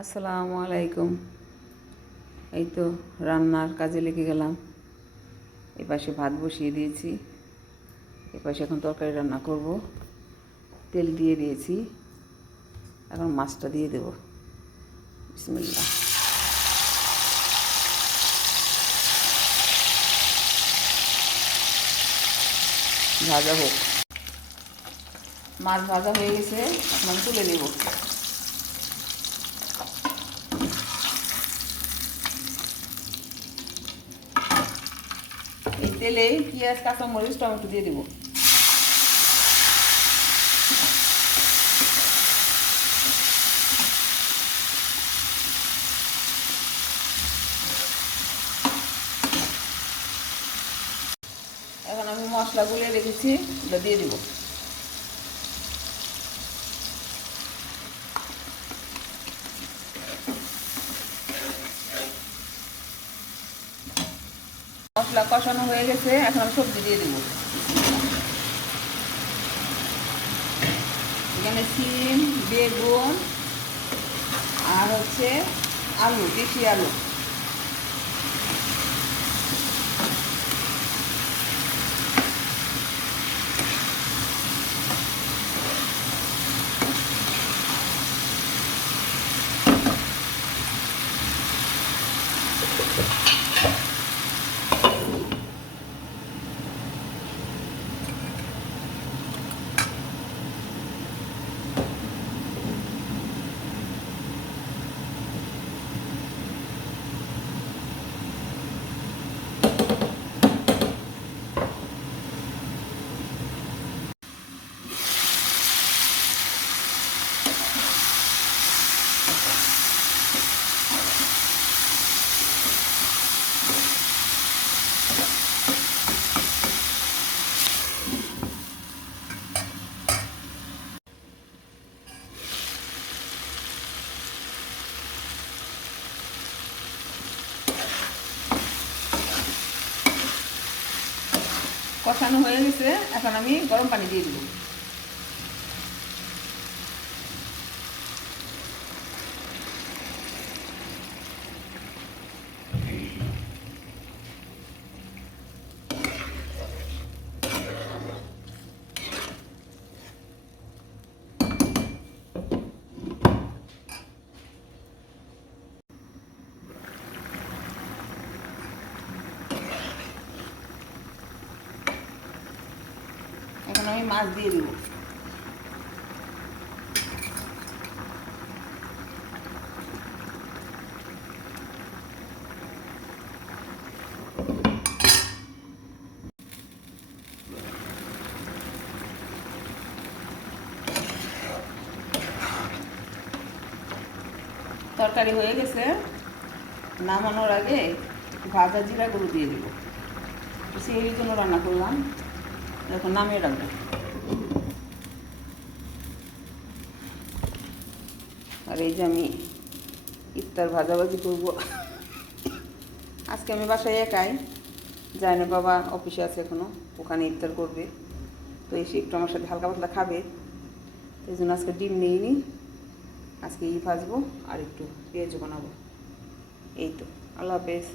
আসসালামু আলাইকুম। এই তো রান্নার কাজে লেগে গেলাম। এপাশে ভাত বসিয়ে দিয়েছি, এপাশে এখন তরকারি রান্না করব। তেল দিয়ে দিয়েছি, এখন মাছটা দিয়ে দেব। বিসমিল্লাহ। ভাজা হোক। মাছ ভাজা হয়ে গেছে, এখন আমি তুলে নেব। এই তেলে পেঁয়াজ, কাঁচামরিচ, টমেটো দিয়ে দেবো। এখন আমি মশলা গুলে রেখেছি, ওটা দিয়ে দিব। মশলা কষানো হয়ে গেছে, এখন আমি সবজি দিয়ে দিব। এখানে সিম, বেগুন আর হচ্ছে আলু, দেশি আলু। কষানো হয়ে গেছে, এখন আমি গরম পানি দিয়ে দিব। এখন আমি মাছ দিয়ে দিব। তরকারি হয়ে গেছে, নামানোর আগে ভাজা জিরা গুঁড়ো দিয়ে দিব। সেই জন্য রান্না করলাম, এখন নামিয়ে রাখবো। আর এই যে আমি ইফতার ভাজাভাজি করবো। আজকে আমি বাসায় একাই, যায় না, বাবা অফিসে আছে এখনো, ওখানে ইফতার করবে। তো এসে একটু আমার সাথে হালকা পাতলা খাবে, এই জন্য আজকে ডিম নিইনি। আজকে ভাজবো আর একটু পেঁয়াজ বানাবো। এই তো, আল্লাহ হাফেজ।